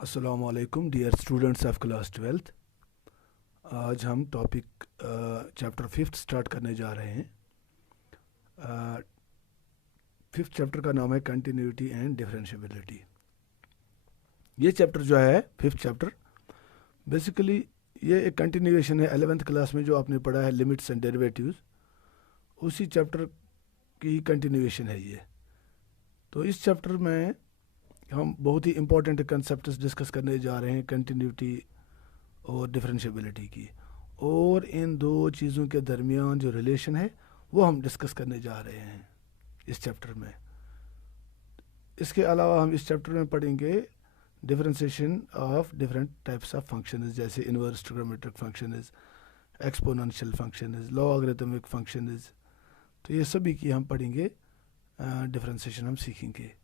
अस्सलाम वालेकुम dear students of class 12th। आज हम टॉपिक चैप्टर 5th स्टार्ट करने जा रहे हैं। 5th चैप्टर का नाम है कंटिन्यूटी एंड डिफरेंशिएबिलिटी। ये चैप्टर जो है 5th चैप्टर बेसिकली ये एक कंटिन्यूएशन है 11th क्लास में जो आपने पढ़ा है लिमिट्स एंड डेरिवेटिव्स, उसी चैप्टर की कंटिन्यूएशन है ये। तो इस चैप्टर में हम बहुत ही इंपॉर्टेंट कंसेप्ट्स डिस्कस करने जा रहे हैं कंटिन्यूटी और डिफरेंशिएबिलिटी की, और इन दो चीज़ों के दरमियान जो रिलेशन है वो हम डिस्कस करने जा रहे हैं इस चैप्टर में। इसके अलावा हम इस चैप्टर में पढ़ेंगे differentiation of different types of functions, जैसे inverse trigonometric functions, exponential functions, logarithmic functions. तो ये सभी की हम पढ़ेंगे, डिफरेंशिएशन हम सीखेंगे।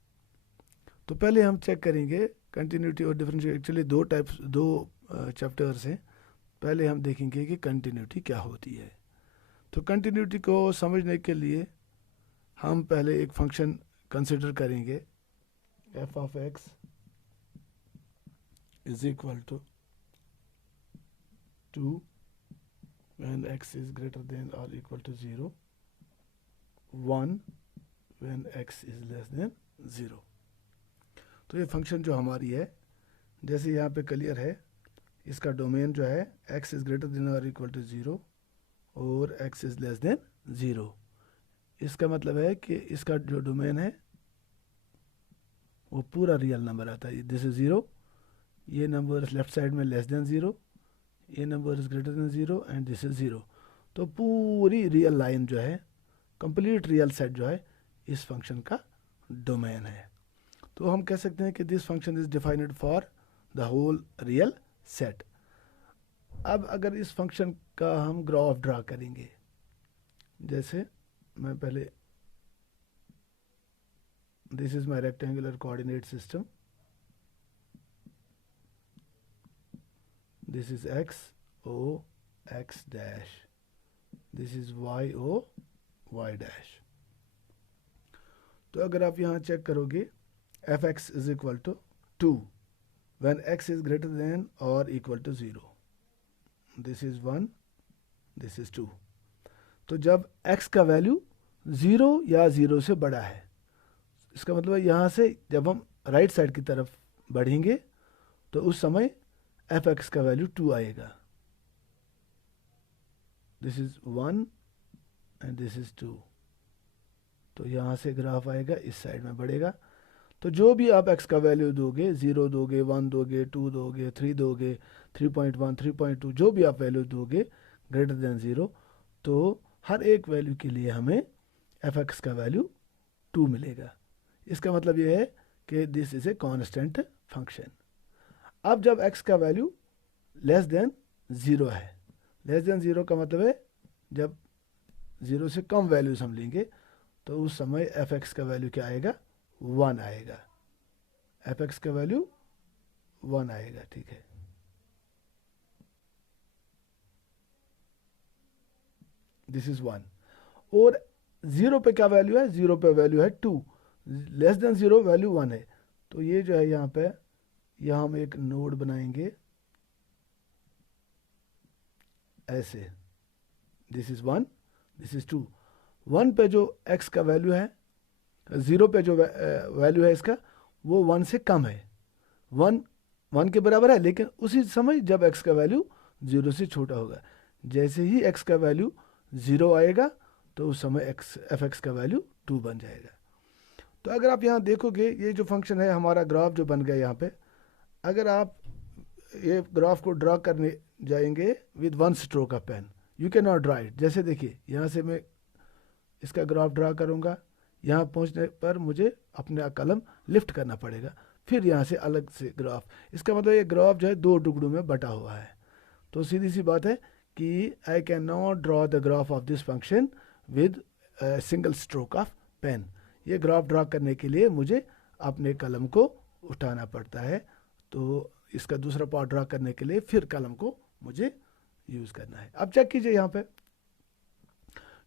तो पहले हम चेक करेंगे कंटिन्यूटी और डिफरेंशिएशन। एक्चुअली दो चैप्टर्स हैं। पहले हम देखेंगे कि कंटिन्यूटी क्या होती है। तो कंटिन्यूटी को समझने के लिए हम पहले एक फंक्शन कंसिडर करेंगे, f of x is equal to 2 when x is greater than और equal to 0, 1 when x is less than 0। तो ये फंक्शन जो हमारी है, जैसे यहाँ पे क्लियर है, इसका डोमेन जो है x इज़ ग्रेटर देन और इक्वल टू 0 और x इज़ लेस देन 0। इसका मतलब है कि इसका जो डोमेन है वो पूरा रियल नंबर आता है। दिस इज़ 0, ये नंबर लेफ्ट साइड में लेस देन 0, ये number is greater than 0 and this is 0। तो पूरी रियल लाइन जो है, कंप्लीट रियल सेट जो है, इस फंक्शन का डोमेन है। तो हम कह सकते हैं कि this function is defined for the whole real set. अब अगर इस फंक्शन का हम ग्राफ ड्रा करेंगे, जैसे मैं पहले, this is my rectangular coordinate system, this is X O X dash, this is Y O Y dash. तो अगर आप यहाँ चेक करोगे, fx is equal to 2 when x is greater than or equal to 0. This is 1, this is 2. तो जब x का value 0 या 0 से बड़ा है, इसका मतलब यहाँ से जब हम राइट साइड की तरफ बढ़ेंगे तो उस समय fx का वैल्यू 2 आएगा। This is 1 and this is 2। तो यहाँ से ग्राफ आएगा, इस साइड में बढ़ेगा। तो जो भी आप x का वैल्यू दोगे, 0 दोगे, 1 दोगे, 2 दोगे, 3 दोगे, 3.1, 3.2, जो भी आप वैल्यू दोगे ग्रेटर देन 0, तो हर एक वैल्यू के लिए हमें fx का वैल्यू 2 मिलेगा। इसका मतलब ये है कि this is a constant function. अब जब x का वैल्यू लेस देन 0 है, लेस देन 0 का मतलब है जब 0 से कम वैल्यूज हम लेंगे तो उस समय fx का वैल्यू क्या आएगा, 1 आएगा। fx का वैल्यू 1 आएगा, ठीक है। This is 1। और 0 पे क्या वैल्यू है, 0 पे वैल्यू है 2, लेस देन 0 वैल्यू 1 है। तो ये जो है यहाँ पे, यहाँ हम एक नोड बनाएंगे ऐसे, दिस इज 1, दिस इज 2। 1 पे जो x का वैल्यू है, 0 पे जो वैल्यू है इसका, वो 1 से कम है, 1 के बराबर है, लेकिन उसी समय जब x का वैल्यू 0 से छोटा होगा। जैसे ही x का वैल्यू 0 आएगा तो उस समय fx का वैल्यू 2 बन जाएगा। तो अगर आप यहाँ देखोगे, ये जो फंक्शन है हमारा ग्राफ जो बन गया यहाँ पे, अगर आप ये ग्राफ को ड्रा करने जाएंगे with 1 stroke of pen, you can not draw it. जैसे देखिए, यहाँ से मैं इसका ग्राफ ड्रा करूँगा, यहाँ पहुँचने पर मुझे अपना कलम लिफ्ट करना पड़ेगा, फिर यहाँ से अलग से ग्राफ। इसका मतलब ये ग्राफ जो है 2 टुकड़ों में बटा हुआ है। तो सीधी सी बात है कि I can not draw the graph of this function with single stroke of pen. ये ग्राफ ड्रा करने के लिए मुझे अपने कलम को उठाना पड़ता है। तो इसका दूसरा पार्ट ड्रा करने के लिए फिर कलम को मुझे यूज़ करना है। अब चेक कीजिए, यहाँ पे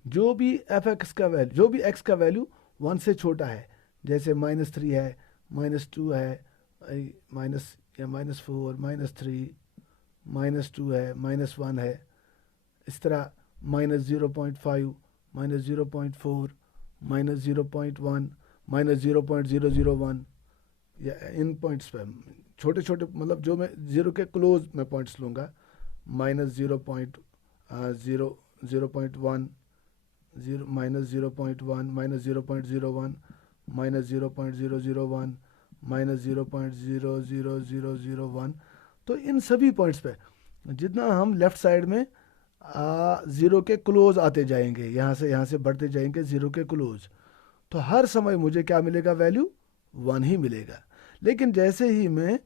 जो भी fx का वैल्यू, जो भी x का वैल्यू 1 से छोटा है, जैसे -3 है, -2 है, माइनस या -4, -3, -2 है, -1 है, इस तरह -0.5, -0.4, -0.1, -0.001, या इन पॉइंट्स पे छोटे छोटे, मतलब जो मैं ज़ीरो के क्लोज में पॉइंट्स लूँगा, -0.0, 0.1, -0.1, -0.01, -0.001, -0.00001। तो इन सभी पॉइंट्स पे जितना हम लेफ़्ट साइड में ज़ीरो के क्लोज आते जाएंगे, यहाँ से बढ़ते जाएंगे ज़ीरो के क्लोज, तो हर समय मुझे क्या मिलेगा, वैल्यू 1 ही मिलेगा। लेकिन जैसे ही मैं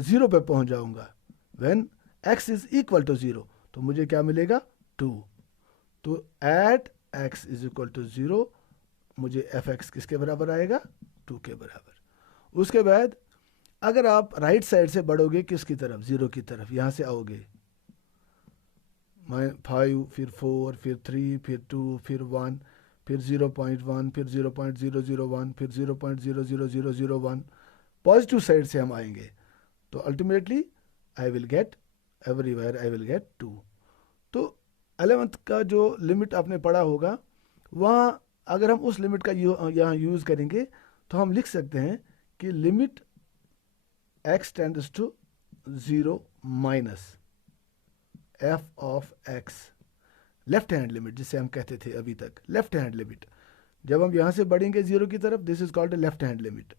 ज़ीरो पे पहुंच जाऊंगा, when x is equal to 0, तो मुझे क्या मिलेगा, 2। तो at x is equal to 0 मुझे fx किसके बराबर आएगा, 2 के बराबर। उसके बाद अगर आप राइट साइड से बढ़ोगे किसकी तरफ, 0 की तरफ, यहाँ से आओगे 5, फिर 4, फिर 3, फिर 2, फिर 1, फिर 0.1, फिर 0.001, फिर 0.00001, पॉजिटिव साइड से हम आएंगे, तो ultimately I will get, everywhere I will get 2। तो 11th का जो लिमिट आपने पढ़ा होगा, वहाँ अगर हम उस लिमिट का यहाँ यूज़ करेंगे तो हम लिख सकते हैं कि limit x tends to 0 minus f of x, left hand limit जिसे हम कहते थे अभी तक, लेफ्ट हैंड लिमिट। जब हम यहाँ से बढ़ेंगे 0 की तरफ, this is called left hand limit.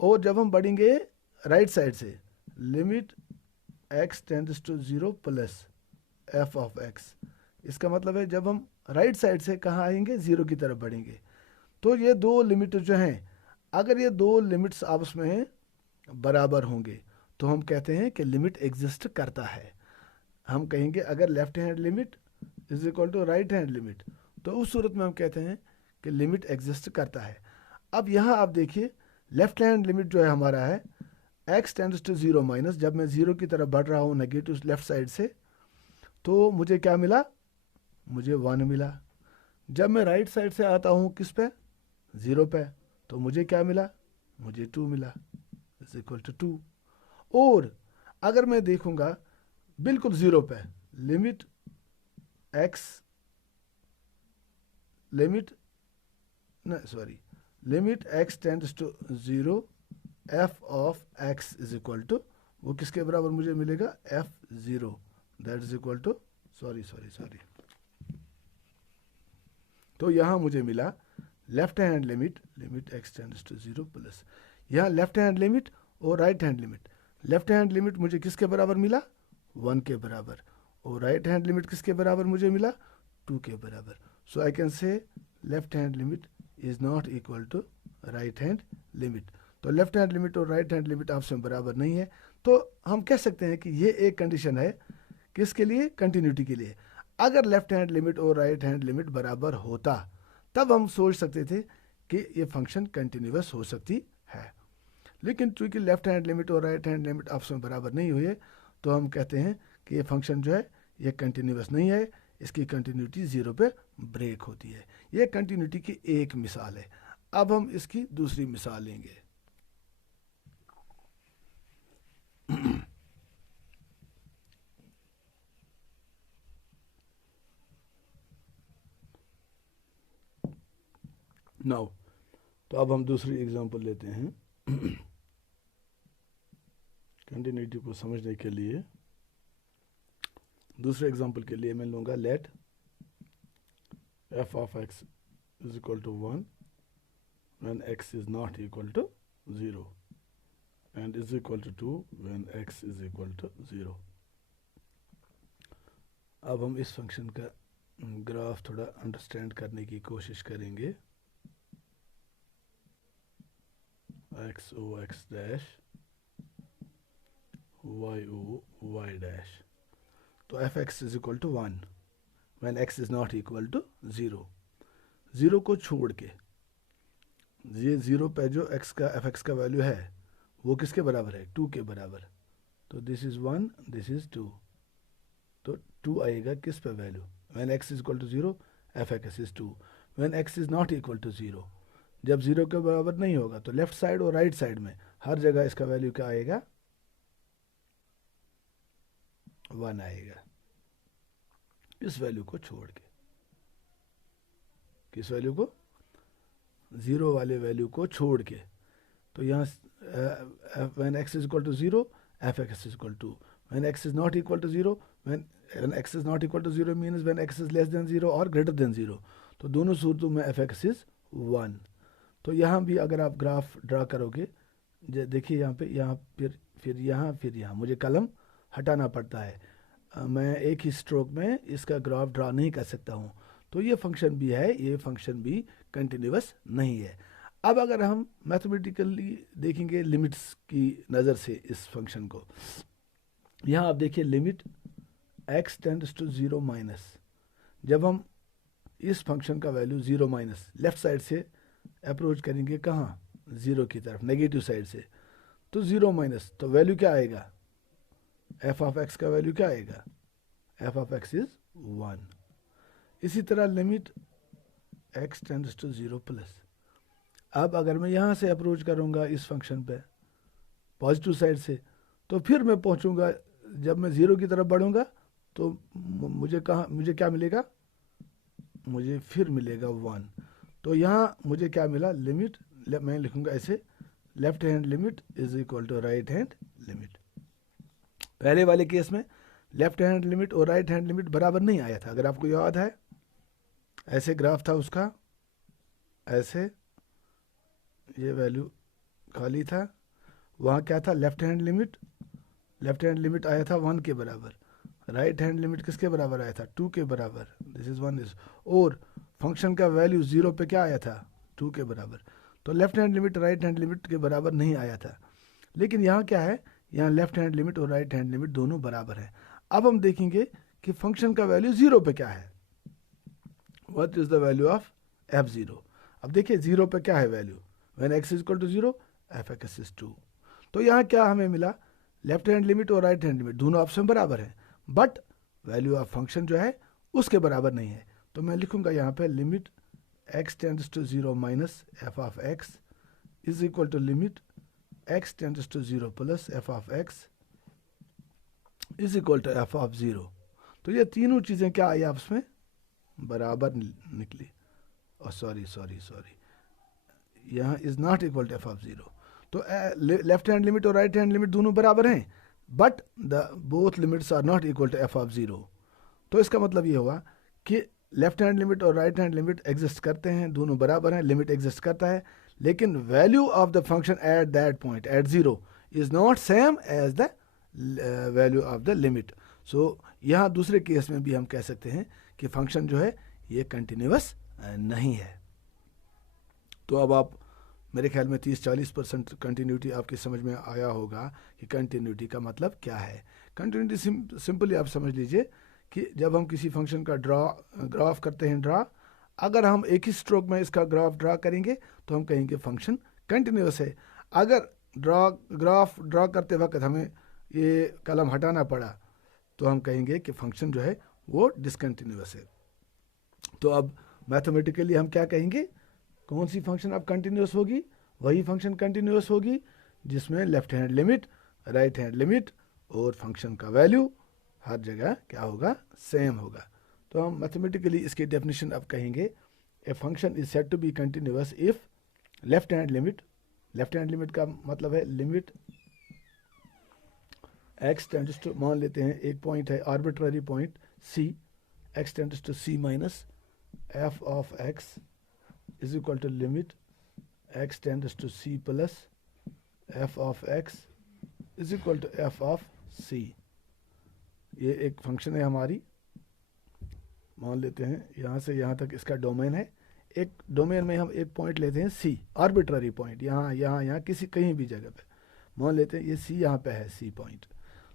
और जब हम बढ़ेंगे राइट साइड से, limit x tends to 0 plus f of x, इसका मतलब है जब हम राइट साइड से कहाँ आएंगे, 0 की तरफ बढ़ेंगे। तो ये दो लिमिट जो हैं, अगर ये दो लिमिट्स आपस में बराबर होंगे तो हम कहते हैं कि लिमिट एग्जिस्ट करता है। हम कहेंगे अगर left hand limit is equal to right hand limit, तो उस सूरत में हम कहते हैं कि लिमिट एग्जिस्ट करता है। अब यहाँ आप देखिए, लेफ्ट हैंड लिमिट जो है हमारा है x टेंड्स टू 0 माइनस, जब मैं 0 की तरफ बढ़ रहा हूँ नेगेटिव लेफ्ट साइड से, तो मुझे क्या मिला, मुझे 1 मिला। जब मैं राइट साइड से आता हूँ किस पे, 0 पे, तो मुझे क्या मिला, मुझे 2 मिला, इज इक्वल टू 2। और अगर मैं देखूंगा बिल्कुल 0 पे, limit x, limit x tends to 0, f of x is equal to, वो किसके बराबर मुझे मिलेगा, f0, that is equal to, sorry, तो यहाँ मुझे मिला left hand limit x tends to 0 plus, यहाँ लेफ्ट हैंड लिमिट और right hand limit. Left hand limit मुझे किसके बराबर मिला, 1 के बराबर, और राइट हैंड लिमिट किसके बराबर मुझे मिला, 2 के बराबर। So I can say left hand limit is not equal to right hand limit. तो लेफ्ट हैंड लिमिट और राइट हैंड लिमिट आपस में बराबर नहीं है। तो हम कह सकते हैं कि ये एक कंडीशन है किसके लिए, कंटिन्यूटी के लिए। अगर लेफ्ट हैंड लिमिट और राइट हैंड लिमिट बराबर होता, तब हम सोच सकते थे कि ये फंक्शन कंटिन्यूअस हो सकती है। लेकिन चूंकि लेफ्ट हैंड लिमिट और राइट हैंड लिमिट आपस में बराबर नहीं हुई है, तो हम कहते हैं कि ये फंक्शन जो है ये कंटिन्यूअस नहीं है, इसकी कंटिन्यूटी 0 पे ब्रेक होती है। ये कंटिन्यूटी की एक मिसाल है। अब हम इसकी दूसरी मिसाल लेंगे। नाउ, तो अब हम दूसरी एग्जांपल लेते हैं कंटिन्यूटी को समझने के लिए। दूसरे एग्जांपल के लिए मैं लूँगा let f of x is equal to 1 when x is not equal to 0 and is equal to 2 when x is equal to 0। अब हम इस फंक्शन का ग्राफ थोड़ा अंडरस्टैंड करने की कोशिश करेंगे। x o x dash, y o y dash. तो f x is equal to 1 when x is not equal to 0। 0 को छोड़ के ये 0 पे जो x का एफ एक्स का वैल्यू है वो किसके बराबर है, 2 के बराबर। तो दिस इज 1, दिस इज 2, तो 2 आएगा किस पे value, when x is equal to 0 F x is 2। when x is not equal to 0, जब 0 के बराबर नहीं होगा तो लेफ्ट साइड और राइट साइड में हर जगह इसका वैल्यू क्या आएगा, 1 आएगा, इस वैल्यू को छोड़ के। किस वैल्यू को? 0 वाले वैल्यू को छोड़ के। तो यहाँ when x is equal to 0, fx is equal to, when x is not equal to 0, when x is not equal to 0 means when x is less than 0 और greater than 0, तो दोनों सूरतों में fx is 1। तो यहाँ भी अगर आप ग्राफ ड्रा करोगे, देखिए यहाँ पे, यहाँ फिर यहाँ मुझे कलम हटाना पड़ता है, मैं एक ही स्ट्रोक में इसका ग्राफ ड्रा नहीं कर सकता हूँ। तो ये फंक्शन भी है, ये फंक्शन भी कंटिन्यूअस नहीं है। अब अगर हम मैथमेटिकली देखेंगे लिमिट्स की नज़र से इस फंक्शन को, यहाँ आप देखिए limit x tends to 0 minus, जब हम इस फंक्शन का वैल्यू 0 माइनस लेफ्ट साइड से अप्रोच करेंगे, कहाँ? 0 की तरफ, नेगेटिव साइड से, तो 0 माइनस, तो वैल्यू क्या आएगा? f ऑफ x का वैल्यू क्या आएगा? f of x is 1। इसी तरह limit x tends to 0 plus, अब अगर मैं यहाँ से अप्रोच करूँगा इस फंक्शन पे पॉजिटिव साइड से, तो फिर मैं पहुँचूँगा, जब मैं 0 की तरफ बढ़ूँगा तो मुझे क्या मिलेगा? मुझे फिर मिलेगा 1। तो यहाँ मुझे क्या मिला? लिमिट, मैं लिखूँगा ऐसे, left hand limit is equal to right hand limit. पहले वाले केस में लेफ्ट हैंड लिमिट और राइट हैंड लिमिट बराबर नहीं आया था, अगर आपको याद है। ऐसे ग्राफ था उसका, ऐसे ये वैल्यू खाली था, वहाँ क्या था? लेफ्ट हैंड लिमिट आया था 1 के बराबर, राइट हैंड लिमिट किसके बराबर आया था? 2 के बराबर, दिस इज 1 इज, और फंक्शन का वैल्यू 0 पे क्या आया था? 2 के बराबर। तो left hand limit right hand limit के बराबर नहीं आया था, लेकिन यहाँ क्या है? यहाँ लेफ्ट हैंड लिमिट और राइट हैंड लिमिट दोनों बराबर है। अब हम देखेंगे कि फंक्शन का वैल्यू 0 पे क्या है। What is the value of f0? अब देखिए 0 पे क्या है value? When x is equal to 0, fx is 2। तो यहाँ क्या हमें मिला? लेफ्ट हैंड लिमिट और राइट हैंड लिमिट दोनों ऑप्शन बराबर हैं, बट वैल्यू ऑफ फंक्शन जो है उसके बराबर नहीं है। तो मैं लिखूंगा यहाँ पे limit x tends to 0 minus f of x is equal to limit x tends to 0 plus f of x is equal to f of 0। तो ये तीनों चीज़ें क्या आई आपस में? बराबर निकली। और सॉरी, यहाँ is not equal to F of 0। तो लेफ्ट हैंड लिमिट और राइट हैंड लिमिट दोनों बराबर हैं, but the both limits are not equal to F of 0। तो इसका मतलब ये हुआ कि लेफ्ट हैंड लिमिट और राइट हैंड लिमिट एग्जिस्ट करते हैं, दोनों बराबर हैं, लिमिट एग्जिस्ट करता है, लेकिन value of the function at that point at 0 is not same as the value of the limit. So यहाँ दूसरे केस में भी हम कह सकते हैं कि फंक्शन जो है ये कंटिन्यूअस नहीं है। तो अब आप, मेरे ख्याल में 30-40% कंटिन्यूटी आपकी समझ में आया होगा कि कंटिन्यूटी का मतलब क्या है। कंटिन्यूटी सिंपली आप समझ लीजिए कि जब हम किसी फंक्शन का ग्राफ करते हैं, अगर हम एक ही स्ट्रोक में इसका ग्राफ ड्रा करेंगे तो हम कहेंगे फंक्शन कंटिन्यूअस है। अगर ग्राफ ड्रा करते वक्त हमें ये कलम हटाना पड़ा तो हम कहेंगे कि फंक्शन जो है वो डिसकंटिन्यूअस है। तो अब मैथमेटिकली हम क्या कहेंगे? कौन सी फंक्शन अब कंटिन्यूअस होगी? वही फंक्शन कंटिन्यूअस होगी जिसमें left hand limit, right hand limit और फंक्शन का वैल्यू हर जगह क्या होगा? सेम होगा। तो हम मैथमेटिकली इसकी डेफिनेशन अब कहेंगे, a function is said to be continuous if left hand limit का मतलब है लिमिट x टेंड्स टू, मान लेते हैं एक पॉइंट है arbitrary point c, x tends to c minus f of x is equal to limit x tends to c plus f of x is equal to f of c। ये एक function है हमारी, मान लेते हैं यहाँ से यहाँ तक इसका डोमेन है। एक डोमेन में हम एक पॉइंट लेते हैं c, आर्बिट्ररी पॉइंट, यहाँ किसी कहीं भी जगह पे मान लेते हैं ये c यहाँ पे है, c पॉइंट।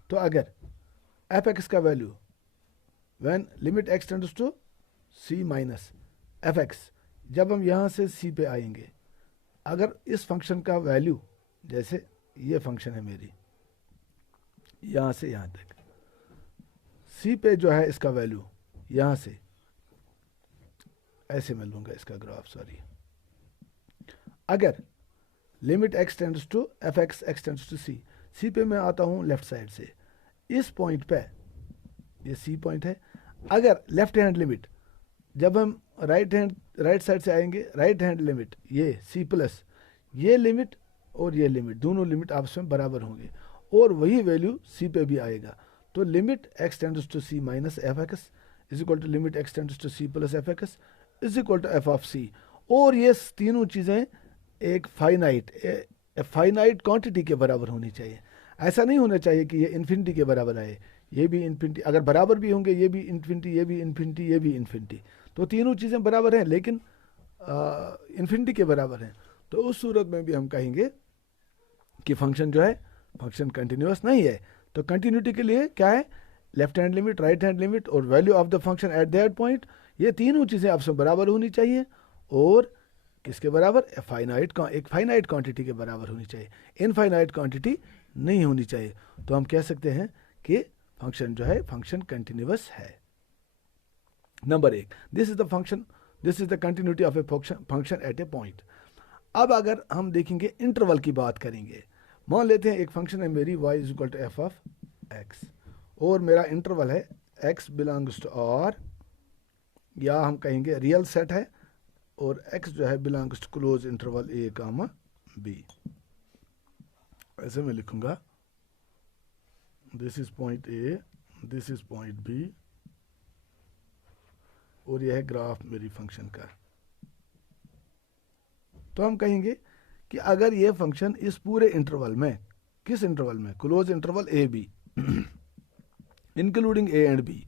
तो अगर एफ एक्स का value when limit x tends to c minus F X, जब हम यहाँ से c पे आएंगे, अगर इस फंक्शन का वैल्यू, जैसे ये फंक्शन है मेरी यहाँ से यहाँ तक, c पे जो है इसका वैल्यू यहाँ से ऐसे मैं लूँगा इसका ग्राफ, सॉरी, अगर limit x tends to F X tends to c पे मैं आता हूँ लेफ्ट साइड से, इस पॉइंट पे ये सी पॉइंट है। अगर लेफ्ट हैंड लिमिट, जब हम राइट साइड से आएंगे, राइट हैंड लिमिट ये सी प्लस, ये लिमिट और ये लिमिट दोनों लिमिट आपस में बराबर होंगे और वही वैल्यू सी पे भी आएगा। तो limit x tends to c minus F x is equal to limit x tends to c plus F x is equal to F of c. और ये तीनों चीज़ें एक फाइनाइट क्वांटिटी के बराबर होनी चाहिए। ऐसा नहीं होना चाहिए कि ये इन्फिनिटी के बराबर आए, ये भी इन्फिनिटी, अगर बराबर भी होंगे ये भी इन्फिनिटी, ये भी इन्फिनिटी, ये भी इन्फिनिटी, तो तीनों चीज़ें बराबर हैं लेकिन इन्फिनिटी के बराबर हैं, तो उस सूरत में भी हम कहेंगे कि फंक्शन जो है फंक्शन कंटिन्यूअस नहीं है। तो कंटिन्यूटी के लिए क्या है, left hand limit, right hand limit और value of the function at that point, ये तीनों चीज़ें आपस में बराबर होनी चाहिए और किसके बराबर, एक फाइनाइट क्वांटिटी के बराबर होनी चाहिए, इनफाइनाइट क्वांटिटी नहीं होनी चाहिए। तो हम कह सकते हैं कि फंक्शन जो है फंक्शन कंटिन्यूअस है। Number 1, this is the continuity of a function at A point. अब अगर हम देखेंगे इंटरवल की बात करेंगे, मान लेते हैं एक फंक्शन है मेरी y is equal to F of X और मेरा इंटरवल है x बिलोंग्स टू R, या हम कहेंगे रियल सेट है और x जो है belongs to close interval a comma b। ऐसे मैं लिखूंगा this is point a, this is point b और यह है ग्राफ मेरी फंक्शन का। तो हम कहेंगे कि अगर ये फंक्शन इस पूरे इंटरवल में, किस इंटरवल में, close interval A B including A and B,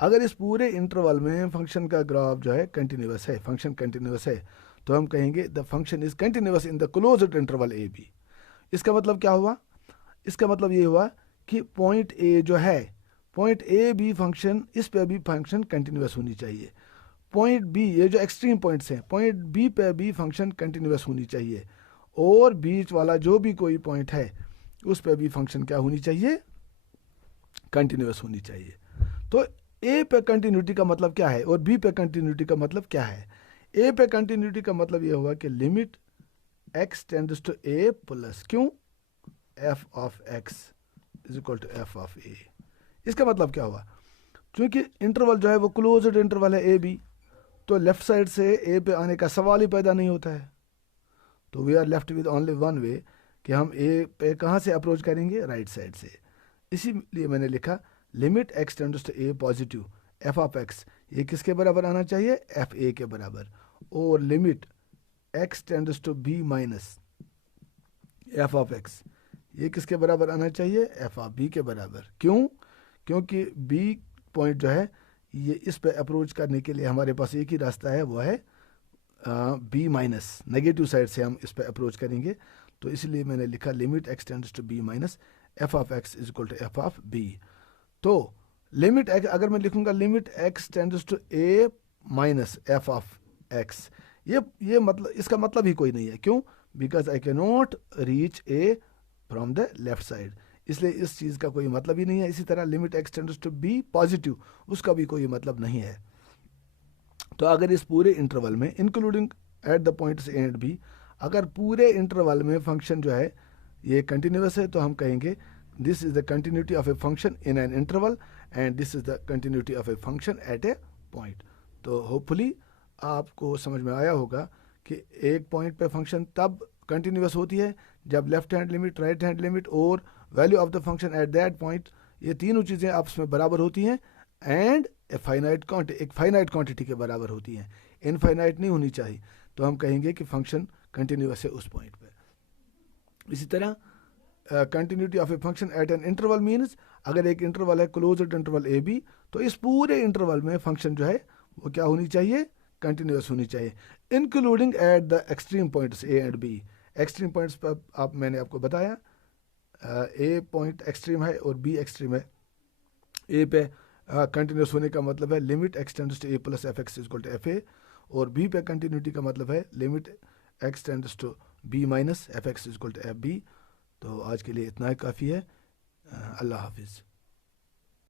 अगर इस पूरे इंटरवल में फंक्शन का ग्राफ जो है कंटिन्यूअस है, फंक्शन कंटिन्यूअस है, तो हम कहेंगे the function is continuous in the closed interval A B. इसका मतलब क्या हुआ, इसका मतलब ये हुआ कि पॉइंट ए जो है, पॉइंट ए बी फंक्शन, इस पे भी फंक्शन कंटिन्यूअस होनी चाहिए। पॉइंट बी, ये जो एक्सट्रीम पॉइंट्स हैं, पॉइंट बी पे भी फंक्शन कंटिन्यूअस होनी चाहिए और बीच वाला जो भी कोई पॉइंट है उस पे भी फंक्शन क्या होनी चाहिए, कंटिन्यूअस होनी चाहिए। तो ए पे कंटिन्यूटी का मतलब क्या है और बी पे कंटिन्यूटी का मतलब क्या है। ए पे कंटिन्यूटी का मतलब ये हुआ कि limit x tends to A plus क्यों f of x is equal to F of a. इसका मतलब क्या हुआ, क्योंकि इंटरवल जो है वो क्लोज्ड इंटरवल है ए बी, तो लेफ्ट साइड से ए पे आने का सवाल ही पैदा नहीं होता है। तो we are left with only one way कि हम ए पे कहाँ से अप्रोच करेंगे, राइट साइड से। इसीलिए मैंने लिखा limit x tends to A positive F of X, ये किसके बराबर आना चाहिए, एफ ए के बराबर, और limit x tends to B minus F of X, ये किसके बराबर आना चाहिए, एफ ऑफ बी के बराबर। क्यों, क्योंकि बी पॉइंट जो है ये इस पे अप्रोच करने के लिए हमारे पास एक ही रास्ता है, वो है बी माइनस, नेगेटिव साइड से हम इस पे अप्रोच करेंगे। तो इसलिए मैंने लिखा limit x tends to B minus F of x is equal to F of B. तो लिमिट एक्स, अगर मैं लिखूंगा limit x tends to A minus F of X, ये मतलब, इसका मतलब ही कोई नहीं है। क्यों, because I can not reach A from the left side, इसलिए इस चीज़ का कोई मतलब ही नहीं है। इसी तरह limit x tends to B positive, उसका भी कोई मतलब नहीं है। तो अगर इस पूरे इंटरवल में including at the points A and B, अगर पूरे इंटरवल में फंक्शन जो है ये कंटिन्यूअस है, तो हम कहेंगे this is the continuity of a function in an interval and this is the continuity of a function at A point. तो होपफुली आपको समझ में आया होगा कि एक पॉइंट पे फंक्शन तब कंटिन्यूअस होती है जब left hand limit, right hand limit और value of the function at that point, ये तीनों चीज़ें आपस में बराबर होती हैं एंड एक फाइनाइट क्वांटिटी के बराबर होती हैं, इनफाइनाइट नहीं होनी चाहिए। तो हम कहेंगे कि फंक्शन कंटिन्यूअस है उस पॉइंट पे। इसी तरह continuity of a function at an interval means, अगर एक इंटरवल है क्लोज्ड इंटरवल ए बी, तो इस पूरे इंटरवल में फंक्शन जो है वो क्या होनी चाहिए, कंटिन्यूअस होनी चाहिए, including at the extreme points A and B. Extreme points पर मैंने आपको बताया ए पॉइंट एक्सट्रीम है और बी एक्सट्रीम है। ए पे कंटिन्यूस होने का मतलब है limit x tends to A plus F X equal to F A, और बी पे कंटिन्यूटी का मतलब है limit x tends to B minus F X equal to F B. तो आज के लिए इतना ही काफ़ी है। अल्लाह हाफिज़।